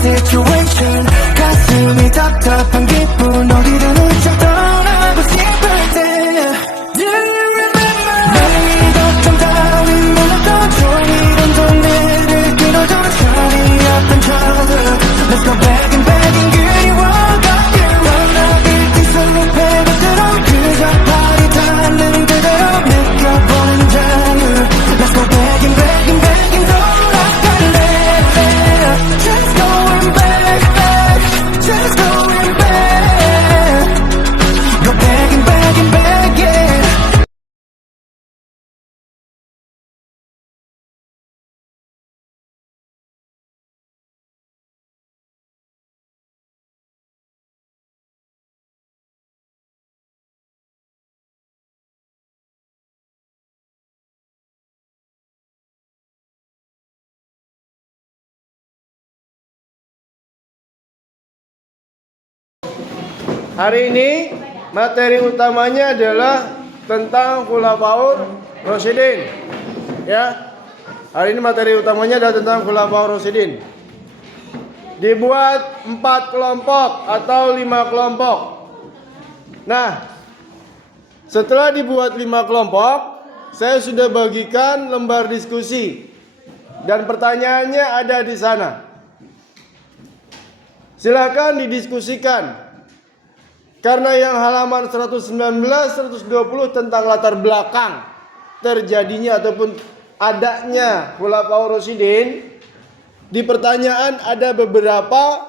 situation 가슴이 답답한 기분 어디든 훌쩍 떠나고 싶을 때 Do you remember 매일 걱정 따윈 몰라도 종이런 동네를 끌어줘 철이었던 childhood Let's go back and back and 그리워가요 떠나길 뒤숭배가 들어 그저 발이 닿는 그대로 느껴보는 자유 Let's go back and back and back and 돌아갈래 Just going back, back Just going back Go back and back and back, yeah Hari ini materi utamanya adalah tentang Khulafaur Rasyidin. Ya. Hari ini materi utamanya adalah tentang Khulafaur Rasyidin. Dibuat 4 kelompok atau 5 kelompok. Nah, setelah dibuat 5 kelompok, saya sudah bagikan lembar diskusi dan pertanyaannya ada di sana. Silakan didiskusikan. Karena yang halaman 119, 120 tentang latar belakang terjadinya ataupun adanya Khulafaur Rasyidin, di pertanyaan ada beberapa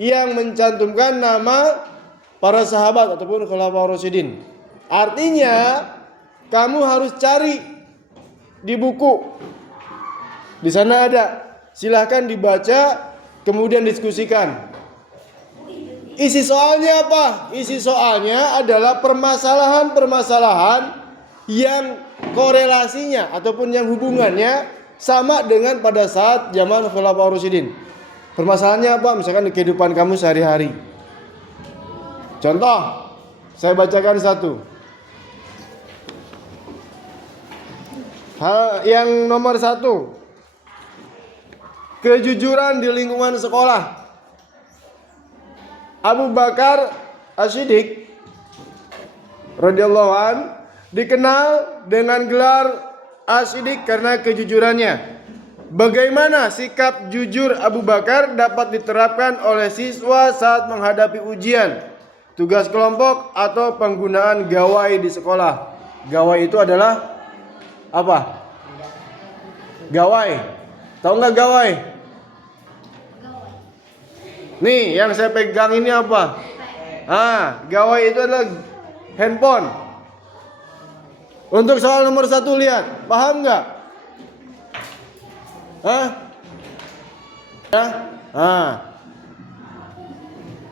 yang mencantumkan nama para sahabat ataupun Khulafaur Rasyidin. Artinya kamu harus cari di buku. Di sana ada. Silahkan dibaca kemudian diskusikan. Isi soalnya apa? Isi soalnya adalah permasalahan-permasalahan yang korelasinya ataupun yang hubungannya sama dengan pada saat zaman Khulafaur Rasyidin. Permasalahannya apa? Misalkan di kehidupan kamu sehari-hari. Contoh, saya bacakan satu. Yang nomor 1, kejujuran di lingkungan sekolah. Abu Bakar As-Siddiq radhiyallahu an dikenal dengan gelar As-Siddiq karena kejujurannya. Bagaimana sikap jujur Abu Bakar dapat diterapkan oleh siswa saat menghadapi ujian, tugas kelompok atau penggunaan gawai di sekolah? Gawai itu adalah apa? Gawai. Tahu nggak gawai? Nih, yang saya pegang ini apa? Gawai itu adalah handphone. Untuk soal nomor 1 lihat, paham nggak?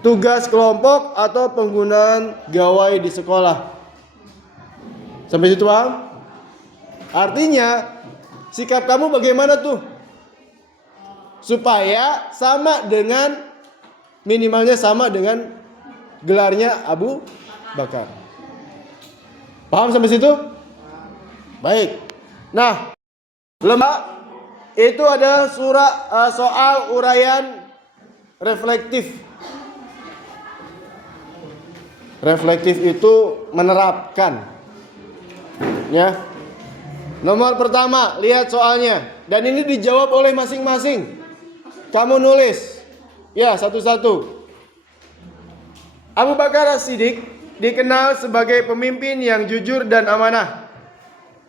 Tugas kelompok atau penggunaan gawai di sekolah. Sampai situ paham? Artinya, sikap kamu bagaimana tuh? Supaya sama dengan minimalnya sama dengan gelarnya Abu Bakar. Paham sampai situ? Baik. Nah, lembar itu adalah soal uraian reflektif. Reflektif itu menerapkan. Ya. Nomor pertama, lihat soalnya. Dan ini dijawab oleh masing-masing. Kamu nulis. Ya, satu-satu. Abu Bakar As-Siddiq dikenal sebagai pemimpin yang jujur dan amanah.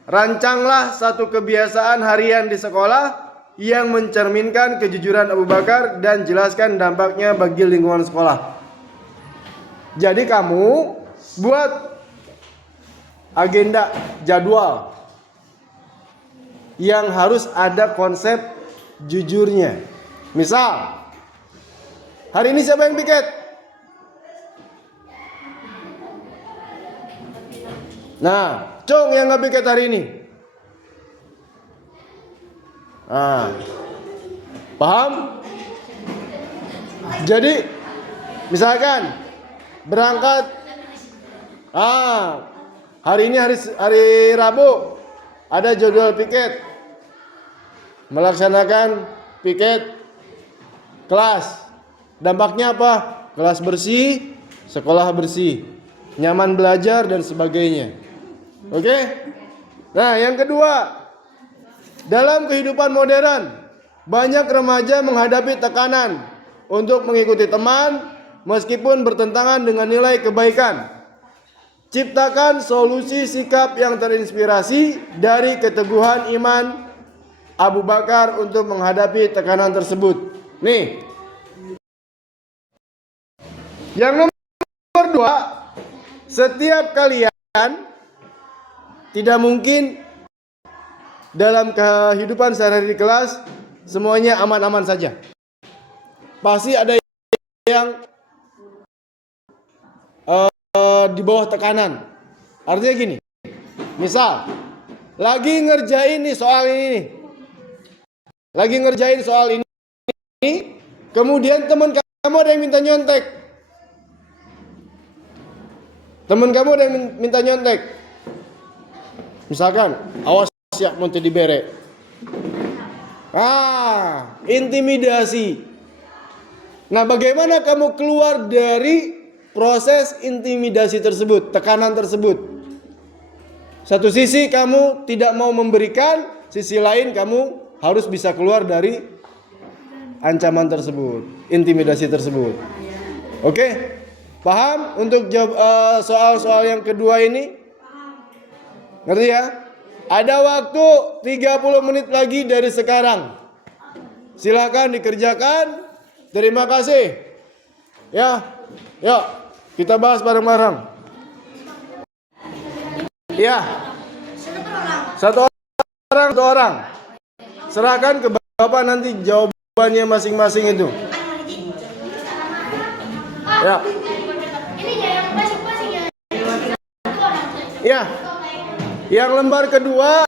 Rancanglah satu kebiasaan harian di sekolah yang mencerminkan kejujuran Abu Bakar dan jelaskan dampaknya bagi lingkungan sekolah. Jadi kamu buat agenda jadwal yang harus ada konsep jujurnya. Misal, hari ini siapa yang piket? Nah, Cung yang nggak piket hari ini. Paham? Jadi, misalkan berangkat, hari ini hari Rabu ada jadwal piket, melaksanakan piket kelas. Dampaknya apa? Kelas bersih, sekolah bersih, nyaman belajar dan sebagainya. Oke? Nah, yang kedua, dalam kehidupan modern, banyak remaja menghadapi tekanan untuk mengikuti teman meskipun bertentangan dengan nilai kebaikan. Ciptakan solusi sikap yang terinspirasi dari keteguhan iman Abu Bakar untuk menghadapi tekanan tersebut. Nih, yang nomor 2, setiap kalian tidak mungkin dalam kehidupan sehari-hari di kelas semuanya aman-aman saja. Pasti ada yang di bawah tekanan. Artinya gini, misal lagi ngerjain nih soal ini, lagi ngerjain soal ini, kemudian teman kamu ada yang minta nyontek. Teman kamu ada yang minta nyontek. Misalkan, awas ya mau dibere. Intimidasi. Nah, bagaimana kamu keluar dari proses intimidasi tersebut, tekanan tersebut? Satu sisi kamu tidak mau memberikan, sisi lain kamu harus bisa keluar dari ancaman tersebut, intimidasi tersebut. Oke? Paham untuk jawab soal-soal yang kedua ini? Ngerti ya? Ada waktu 30 menit lagi dari sekarang. Silakan dikerjakan. Terima kasih. Ya, yuk kita bahas bareng-bareng. Ya, satu orang. Serahkan ke Bapak nanti jawabannya masing-masing itu. Ya. Ya. Yang lembar kedua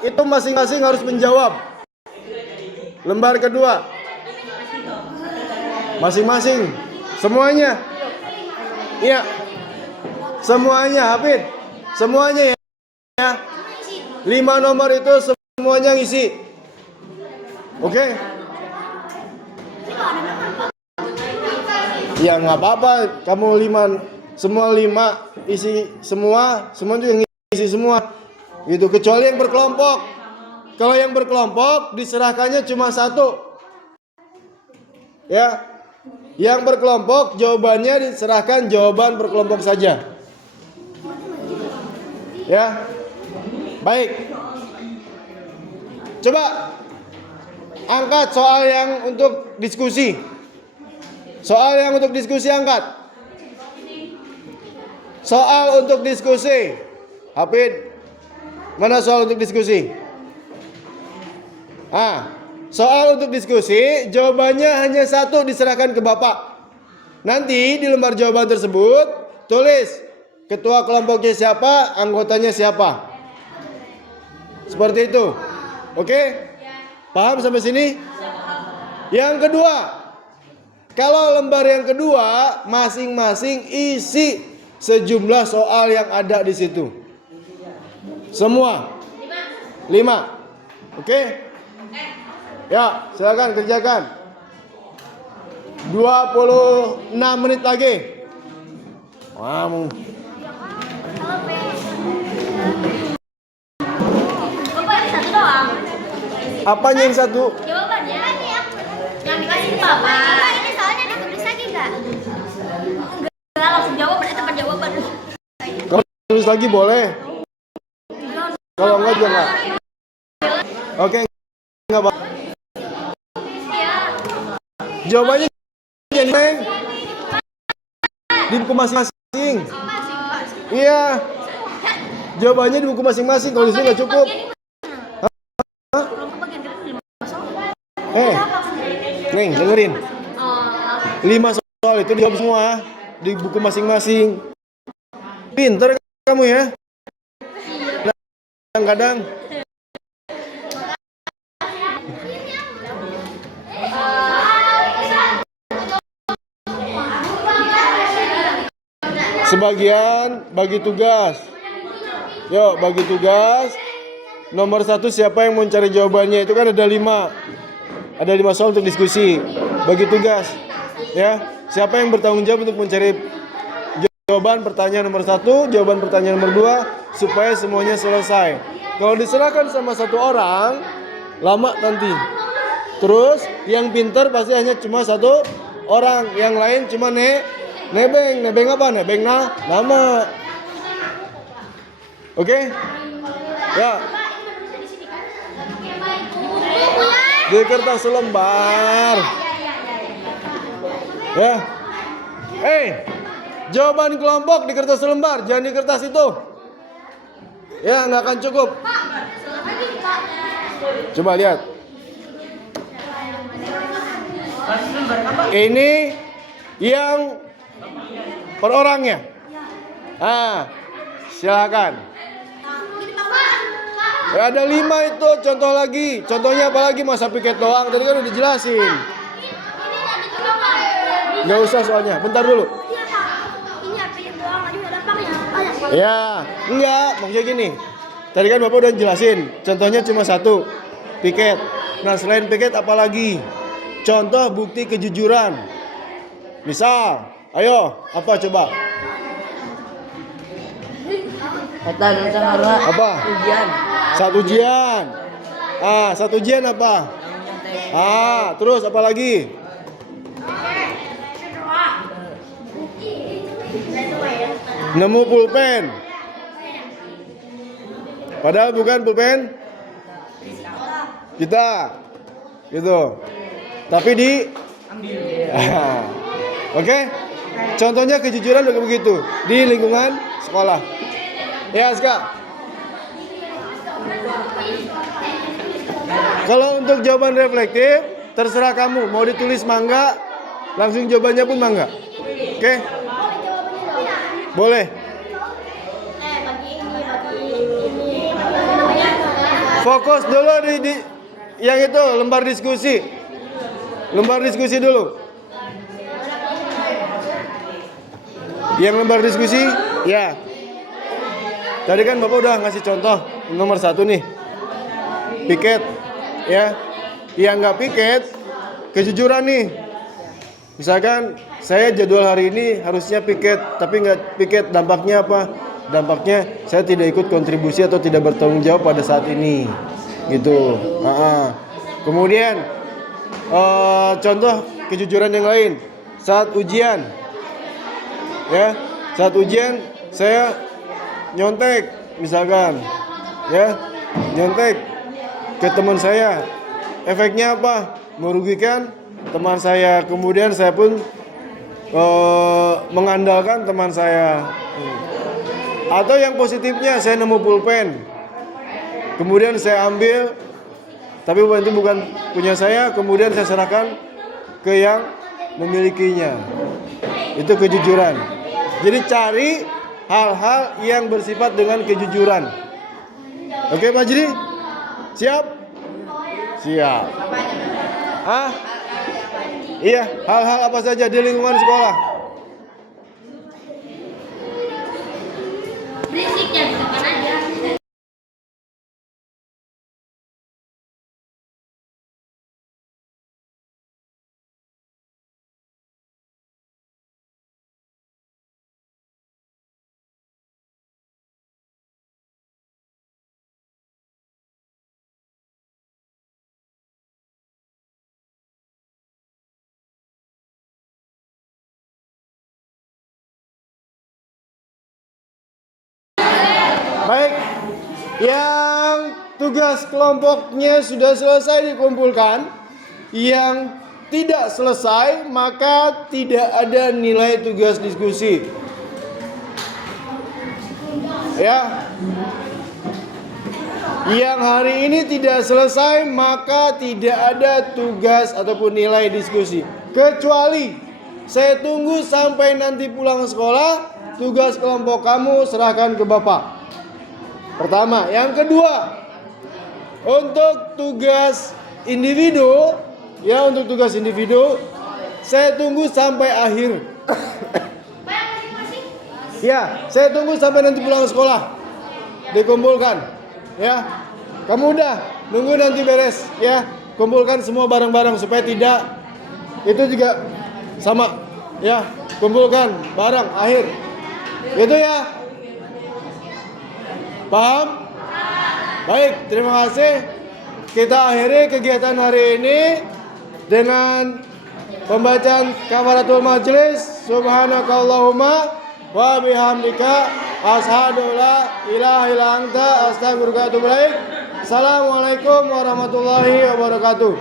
itu masing-masing harus menjawab. Lembar kedua. Masing-masing. Semuanya. Iya. Semuanya, Hafid. Semuanya ya. 5 nomor itu semuanya ngisi. Oke? Ya nggak apa-apa. Kamu 5, semua 5 isi semua itu yang isi semua. Gitu, kecuali yang berkelompok. Kalau yang berkelompok diserahkannya cuma 1. Ya. Yang berkelompok jawabannya diserahkan jawaban berkelompok saja. Ya. Baik. Coba angkat soal yang untuk diskusi. Soal yang untuk diskusi angkat. Soal untuk diskusi. Hafid, mana soal untuk diskusi? Soal untuk diskusi, jawabannya hanya 1 diserahkan ke Bapak. Nanti di lembar jawaban tersebut tulis ketua kelompoknya siapa, anggotanya siapa. Seperti itu. Oke? Paham sampai sini? Yang kedua, kalau lembar yang kedua masing-masing isi sejumlah soal yang ada di situ. Semua 5. Oke? Ya, silakan kerjakan. 26 menit lagi. Wow. Apanya yang 1? Jawabannya yang dikasih Bapak. Ini soalnya ditulis lagi enggak? Enggak, langsung jawab, berarti tempat jawaban. Kalau tulis lagi boleh. Kalau enggak juga enggak. Oke, enggak apa. Jawabannya jadi Neng. Di buku masing-masing. Iya. Jawabannya di buku masing-masing. Kalau di sini nggak cukup. Neng, dengerin. 5 soal itu dijawab semua di buku masing-masing. Pinter kamu ya. Kadang-kadang. Sebagian bagi tugas. Yuk, bagi tugas. Nomor 1 siapa yang mau cari jawabannya? Itu kan ada 5. Ada 5 soal untuk diskusi. bagi tugas. Ya, siapa yang bertanggung jawab untuk mencari jawaban pertanyaan nomor 1, jawaban pertanyaan nomor 2 supaya semuanya selesai. Kalau diserahkan sama satu orang, lama nanti. Terus yang pintar pasti hanya cuma satu orang, yang lain cuma nebeng apa? Nebeng nama. Oke? Ya. Di kertas selembar. Ya. Jawaban kelompok di kertas selembar, jangan di kertas itu. Ya, nggak akan cukup. Coba lihat. Ini yang per orangnya. Silakan. Ya, ada 5 itu contoh lagi. Contohnya apa lagi? Masa piket doang? Tadi kan udah dijelasin. Nggak usah soalnya. Bentar dulu. Ya, enggak. Maksudnya gini. Tadi kan Bapak udah jelasin. Contohnya cuma 1. Piket. Nah, selain piket apa lagi? Contoh bukti kejujuran. Misal, ayo, apa coba? Apa? Ujian. Saat ujian. Saat ujian apa? Terus apa lagi? Nemu pulpen. Padahal bukan pulpen kita. Gitu. Tapi di Oke? Contohnya kejujuran juga begitu di lingkungan sekolah. Ya, Aska. Kalau untuk jawaban reflektif, terserah kamu. Mau ditulis mangga, langsung jawabannya pun mangga. Oke? Boleh. Fokus dulu di yang itu, lembar diskusi. Lembar diskusi dulu. Yang lembar diskusi, ya. Tadi kan Bapak udah ngasih contoh nomor 1 nih. Piket, ya. Yang nggak piket, kejujuran nih. Misalkan saya jadwal hari ini harusnya piket, tapi nggak piket. Dampaknya apa? Dampaknya saya tidak ikut kontribusi atau tidak bertanggung jawab pada saat ini, gitu. Kemudian contoh kejujuran yang lain. Saat ujian, ya. Saat ujian saya nyontek, misalkan, ya, nyontek ke teman saya. Efeknya apa? Merugikan teman saya. Kemudian saya pun mengandalkan teman saya. Atau yang positifnya, saya nemu pulpen, kemudian saya ambil, tapi pulpen itu bukan punya saya, kemudian saya serahkan ke yang memilikinya. Itu kejujuran. Jadi cari hal-hal yang bersifat dengan kejujuran. Oke, Pak Jiri? Siap? Siap. Iya, hal-hal apa saja di lingkungan sekolah? Berisiknya di depan aja. Baik, yang tugas kelompoknya sudah selesai dikumpulkan, yang tidak selesai maka tidak ada nilai tugas diskusi. Ya, yang hari ini tidak selesai maka tidak ada tugas ataupun nilai diskusi. Kecuali saya tunggu sampai nanti pulang sekolah, tugas kelompok kamu serahkan ke Bapak. Pertama, yang kedua, untuk tugas individu, ya, untuk tugas individu, saya tunggu sampai akhir. Ya, saya tunggu sampai nanti pulang sekolah, dikumpulkan. Ya, kamu udah nunggu nanti beres, ya, kumpulkan semua barang-barang supaya tidak itu juga sama ya, kumpulkan barang akhir itu ya, paham? Baik, terima kasih. Kita akhiri kegiatan hari ini dengan pembacaan kafaratul majlis. Subhanakallahumma wa bihamdika asyhadu la ilaha illa anta astaghfiruka wa atubu ilaik. Assalamualaikum warahmatullahi wabarakatuh.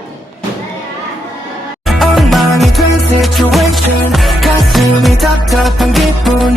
엉망이 된 situation 가슴이 답답한 기분